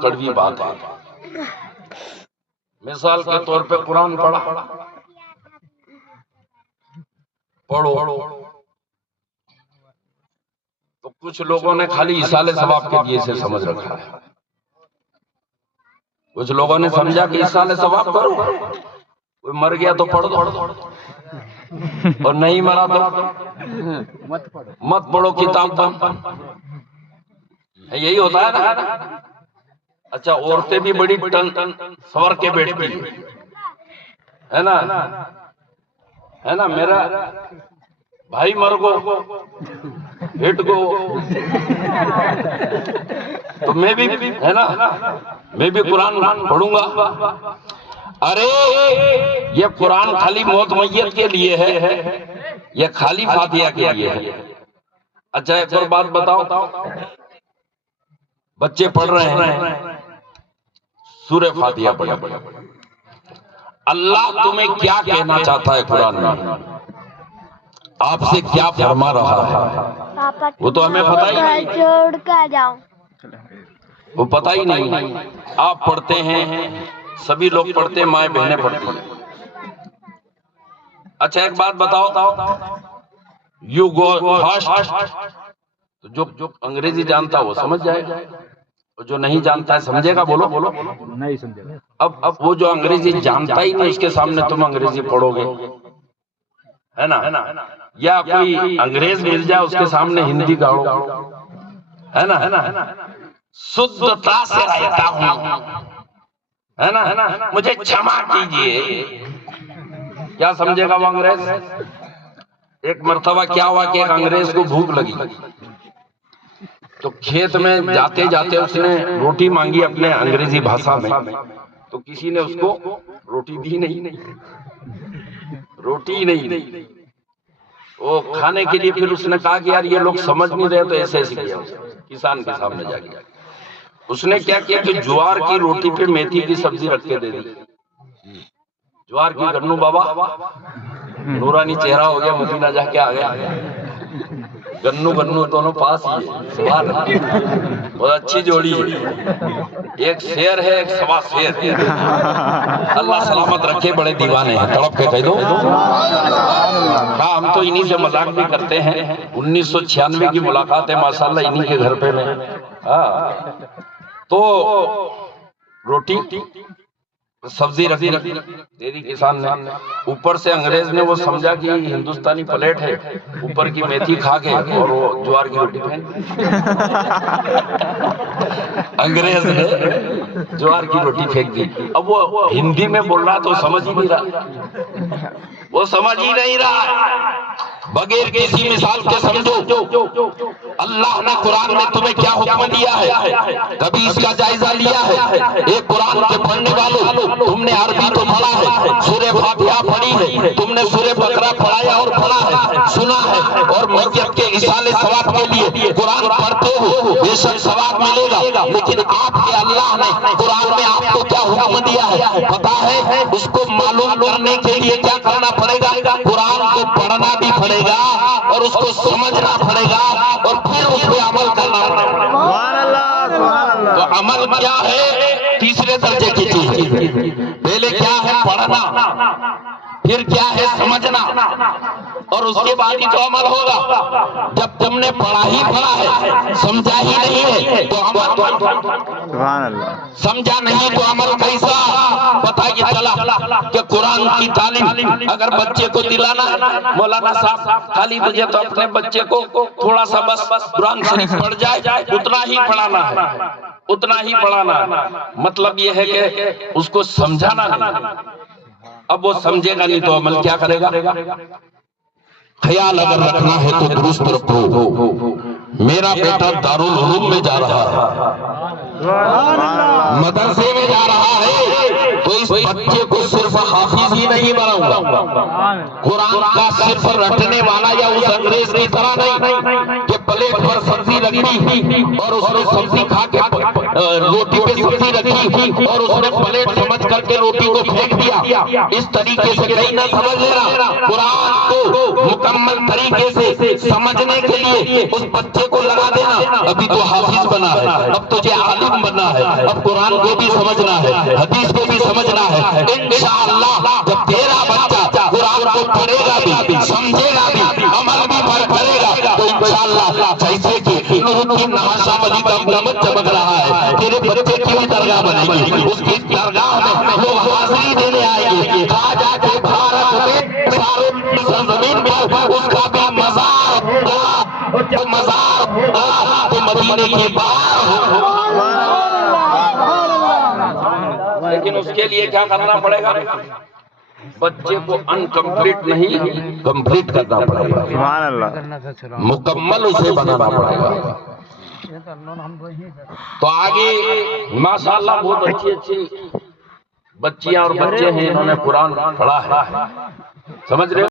کڑوی بات ہے۔ مثال کے طور پہ قرآن پڑھو تو کچھ لوگوں نے خالی ایصال ثواب کے لیے اسے سمجھ رکھا ہے، کچھ لوگوں نے سمجھا کہ ایصال ثواب کرو، کوئی مر گیا تو پڑھ دو اور نہیں مرا تو مت پڑھو، کتاب بند۔ یہی ہوتا ہے نا۔ اچھا، عورتیں بھی بڑی ٹن سور کے بیٹھتی ہے نا، میرا بھائی مر گو ہٹ گو تو میں بھی ہے نا، میں بھی قرآن پڑھوں گا۔ ارے یہ قرآن خالی موت میت کے لیے ہے، یہ خالی فاتحہ کے لیے ہے۔ اچھا ایک اور بات بتاؤ، بچے پڑھ رہے ہیں سورہ فاتحہ پڑھیں، اللہ تمہیں کیا کہنا چاہتا ہے قرآن میں، آپ سے کیا فرما رہا ہے، وہ تو ہمیں پتہ ہی نہیں، وہ پتہ ہی نہیں۔ آپ پڑھتے ہیں، سبھی لوگ پڑھتے ہیں، مائیں بہنیں پڑھتی ہیں۔ اچھا ایک بات بتاؤ، یو گو فاسٹ، تو جو انگریزی جانتا وہ سمجھ جائے گا، جو نہیں جانتا ہے سمجھے گا؟ بولو نہیں سمجھے گا۔ اب وہ جو انگریزی جانتا ہی نہیں، اس کے سامنے تم انگریزی پڑھو گے، ہے نا؟ یا کوئی انگریز مل جائے اس کے سامنے ہندی گاڑو، ہے نا؟ شدھتا سے رہتا ہوں، ہے نا، مجھے چھما کیجئے، کیا سمجھے گا وہ انگریز؟ ایک مرتبہ کیا ہوا کہ ایک انگریز کو بھوک لگی تو کھیت میں جاتے جاتے اس نے روٹی مانگی اپنے انگریزی بھاشا میں، تو کسی نے اس کو روٹی دی نہیں، روٹی نہیں، وہ کھانے کے لیے پھر اس نے کہا کہ یار یہ لوگ سمجھ نہیں رہے، تو ایسے ایسے کیا کسان کے سامنے جا کے اس نے کیا کیا کہ جوار کی روٹی پہ میتھی کی سبزی رکھ کے دے دی۔ جوار کی گنو بابا نورانی چہرہ ہو گیا، مدینہ جا کے آ گیا، گنو دونوں پاس ہی ہے، سبحان اللہ، بہت اچھی جوڑی ہے، ایک شیر ہے ایک سوا شیر ہے، اللہ سلامت رکھے، بڑے دیوانے ہیں، تڑپ کے کہہ دو۔ ہاں ہم تو انہی سے مذاق بھی کرتے ہیں، 1996 کی ملاقات ہے ماشاءاللہ انہی کے گھر پہ میں، تو روٹی سبزی رکھی دے دی کسان نے، اوپر سے انگریز نے وہ سمجھا کہ ہندوستانی پلیٹ ہے، اوپر کی میتھی کھا کے اور وہ جوار کی روٹی پھینک، انگریز نے جوار کی روٹی پھینک دی۔ اب وہ ہندی میں بول رہا تو سمجھ ہی نہیں رہا، وہ سمجھ ہی نہیں رہا، بغیر کسی مثال کے سمجھو اللہ نے قرآن میں تمہیں کیا حکم دیا ہے، کبھی اس کا جائزہ لیا ہے؟ ایک قرآن کے پڑھنے والوں، تم نے عربی تو پڑھا ہے، سورہ فاتحہ پڑھی ہے، تم نے سورہ بقرہ پڑھایا اور پڑھا ہے، سنا ہے، اور میت کے ایصال ثواب کے لیے قرآن پڑھتے ہو، بے شک ثواب ملے گا، لیکن آپ کے اللہ نے قرآن میں آپ کو کیا حکم دیا ہے پتا ہے؟ اس کو معلوم کرنے کے لیے کیا کرنا پڑے گا؟ قرآن کو پڑھنا بھی پڑے گا اور اس کو سمجھنا پڑے گا اور پھر اس پہ عمل کرنا پڑے گا۔ سبحان اللہ، سبحان اللہ۔ تو عمل کیا ہے؟ تیسرے درجے کی چیز، پہلے کیا ہے؟ پڑھنا، پھر کیا ہے؟ سمجھنا، اور اس کے بعد ہی تو عمل ہوگا۔ جب تم نے پڑھا ہی پڑھا ہے، سمجھا ہی نہیں ہے تو عمل، سبحان اللہ، سمجھا نہیں تو عمل کیسا؟ پتہ یہ چلا کہ قرآن کی تعلیم اگر بچے کو دلانا ہے، مولانا صاحب خالی مجھے تو اپنے بچے کو تھوڑا سا بس قرآن شریف پڑھ جائے اتنا ہی پڑھانا ہے، اتنا ہی پڑھانا ہے، مطلب یہ ہے کہ اس کو سمجھانا نہیں۔ اب وہ سمجھے گا نہیں تو عمل کیا کرے گا؟ خیال اگر رکھنا ہے تو درست رکھو، میرا بیٹا دارالعلوم میں جا رہا ہے، مدرسے میں جا رہا ہے، تو اس بچے کو صرف حافظ ہی نہیں بناؤں گا، قرآن کا صرف رٹنے والا یا اس انگریز کی طرح نہیں کہ پلیٹ پر سبزی رکھی اور اس نے سبزی کھا کے روٹی پہ سبزی رکھی اور اس نے پلیٹ سمجھ کر کے روٹی کو پھینک دیا. اس طریقے سے کہیں نہ سمجھ لینا. قرآن کو مکمل طریقے سے سمجھنے کے لیے اس بچے کو لگا دینا. ابھی تو حافظ بنا ہے, اب تجھے عالم بننا ہے, اب قرآن کو بھی سمجھنا ہے, حدیث کو بھی سمجھنا ہے. انشاءاللہ جب تیرا بچہ قرآن کو پڑھے گا بھی, سمجھے گا بھی, عمل بھی کرے گا, تو انشاءاللہ جیسے کہ نور الدین نہاشا ولی کا نمک چمک رہا ہے, تیرے بچے کی بھی درگاہ بنے گی. اس کی درگاہ میں لوگ حاضری دینے آئیں گے. کہا جا کے بھارت میں سارے سرزمین پر اس کا بھی مزار ہوگا. جب مزار ہوگا تو مدینے کی بار ہوگا. لیکن اس کے لیے کیا کرنا پڑے گا؟ بچے کو انکمپلیٹ نہیں, کمپلیٹ کرنا پڑے گا. سبحان اللہ. مکمل اسے بنانا پڑے گا. تو آگے ماشاءاللہ بہت اچھی اچھی بچیاں اور بچے ہیں, انہوں نے قرآن پڑھا ہے. سمجھ رہے ہو؟